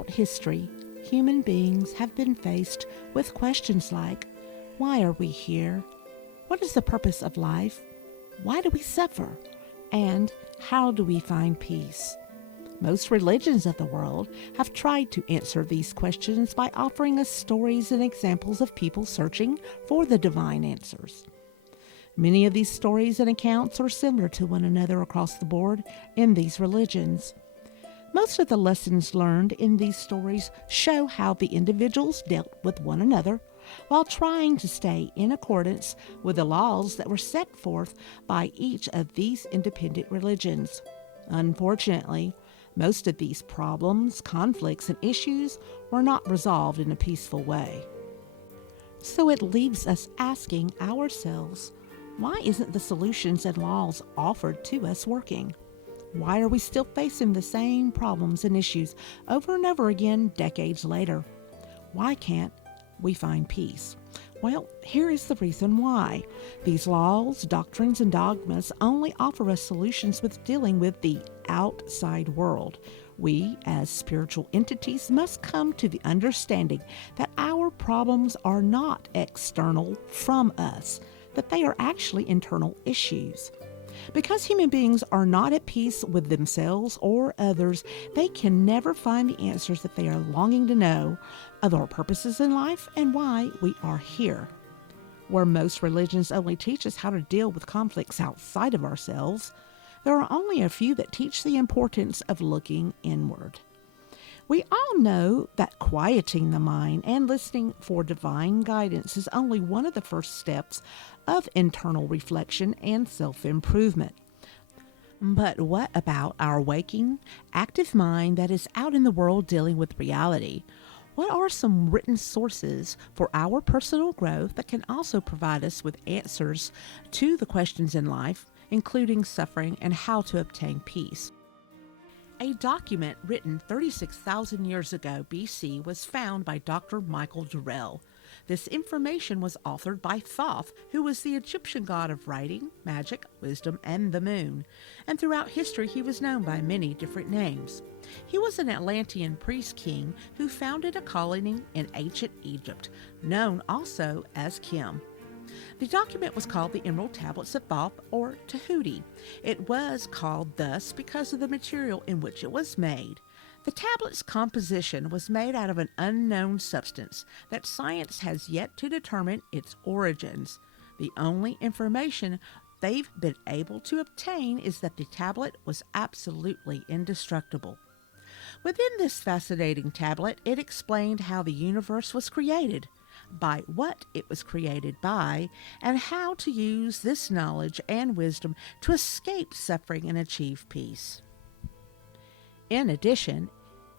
Throughout history, human beings have been faced with questions like, why are we here? What is the purpose of life? Why do we suffer? And how do we find peace? Most religions of the world have tried to answer these questions by offering us stories and examples of people searching for the divine answers. Many of these stories and accounts are similar to one another across the board in these religions. Most of the lessons learned in these stories show how the individuals dealt with one another while trying to stay in accordance with the laws that were set forth by each of these independent religions. Unfortunately, most of these problems, conflicts, and issues were not resolved in a peaceful way. So it leaves us asking ourselves, why isn't the solutions and laws offered to us working? Why are we still facing the same problems and issues over and over again decades later? Why can't we find peace? Well, here is the reason why. These laws, doctrines, and dogmas only offer us solutions with dealing with the outside world. We, as spiritual entities, must come to the understanding that our problems are not external from us, that they are actually internal issues. Because human beings are not at peace with themselves or others, they can never find the answers that they are longing to know of our purposes in life and why we are here. Where most religions only teach us how to deal with conflicts outside of ourselves, there are only a few that teach the importance of looking inward. We all know that quieting the mind and listening for divine guidance is only one of the first steps of internal reflection and self-improvement. But what about our waking, active mind that is out in the world dealing with reality? What are some written sources for our personal growth that can also provide us with answers to the questions in life, including suffering and how to obtain peace? A document written 36,000 years ago BC was found by Dr. Michael Durrell. This information was authored by Thoth, who was the Egyptian god of writing, magic, wisdom, and the moon. And throughout history, he was known by many different names. He was an Atlantean priest king who founded a colony in ancient Egypt, known also as Gimp. The document was called the Emerald Tablets of Thoth, or Т.H.O.T.H.S. It was called thus because of the material in which it was made. The tablet's composition was made out of an unknown substance that science has yet to determine its origins. The only information they've been able to obtain is that the tablet was absolutely indestructible. Within this fascinating tablet, it explained how the universe was created, by what it was created by, and how to use this knowledge and wisdom to escape suffering and achieve peace. In addition,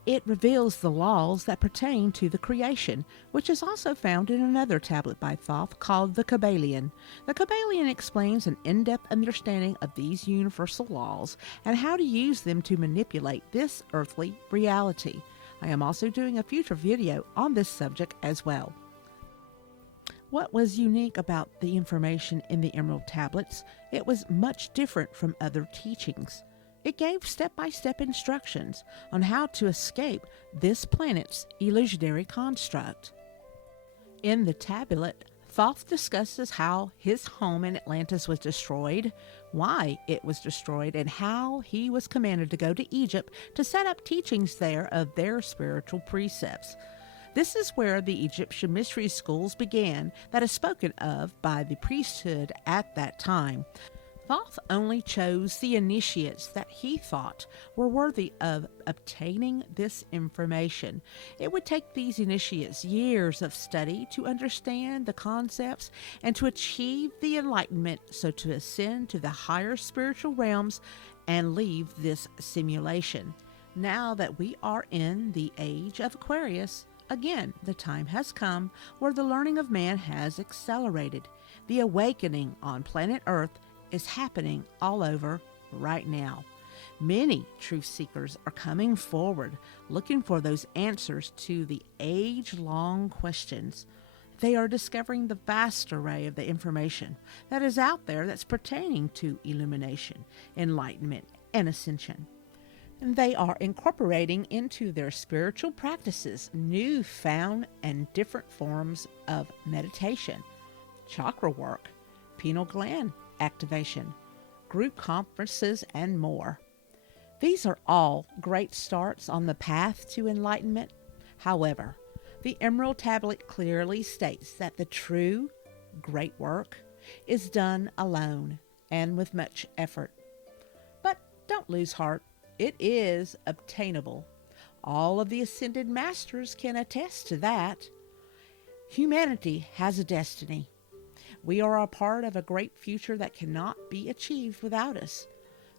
it reveals the laws that pertain to the creation, which is also found in another tablet by Thoth called the 𝑋‍ABOUT. The 𝑋‍ABOUT explains an in-depth understanding of these universal laws and how to use them to manipulate this earthly reality. I am also doing a future video on this subject as well. What was unique about the information in the Emerald Tablets? It was much different from other teachings. It gave step-by-step instructions on how to escape this planet's illusionary construct. In the tablet, Thoth discusses how his home in Atlantis was destroyed, why it was destroyed, and how he was commanded to go to Egypt to set up teachings there of their spiritual precepts. This is where the Egyptian mystery schools began that is spoken of by the priesthood at that time. Thoth only chose the initiates that he thought were worthy of obtaining this information. It would take these initiates years of study to understand the concepts and to achieve the enlightenment, so to ascend to the higher spiritual realms and leave this simulation. Now that we are in the age of Aquarius, again, the time has come where the learning of man has accelerated. The awakening on planet Earth is happening all over right now. Many truth seekers are coming forward, looking for those answers to the age-long questions. They are discovering the vast array of the information that is out there that's pertaining to illumination, enlightenment, and ascension. And they are incorporating into their spiritual practices newfound and different forms of meditation, chakra work, pineal gland activation, group conferences, and more. These are all great starts on the path to enlightenment. However, the Emerald Tablet clearly states that the true great work is done alone and with much effort. But don't lose heart, it is obtainable. All of the ascended masters can attest to that. Humanity has a destiny. We are a part of a great future that cannot be achieved without us.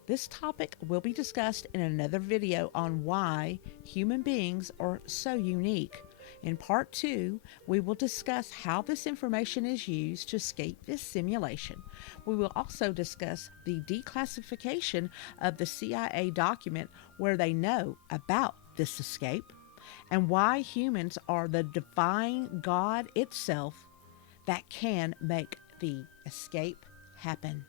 This topic will be discussed in another video on why human beings are so unique. In part 2, we will discuss how this information is used to escape this simulation. We will also discuss the declassification of the CIA document where they know about this escape, and why humans are the divine God itself that can make the escape happen.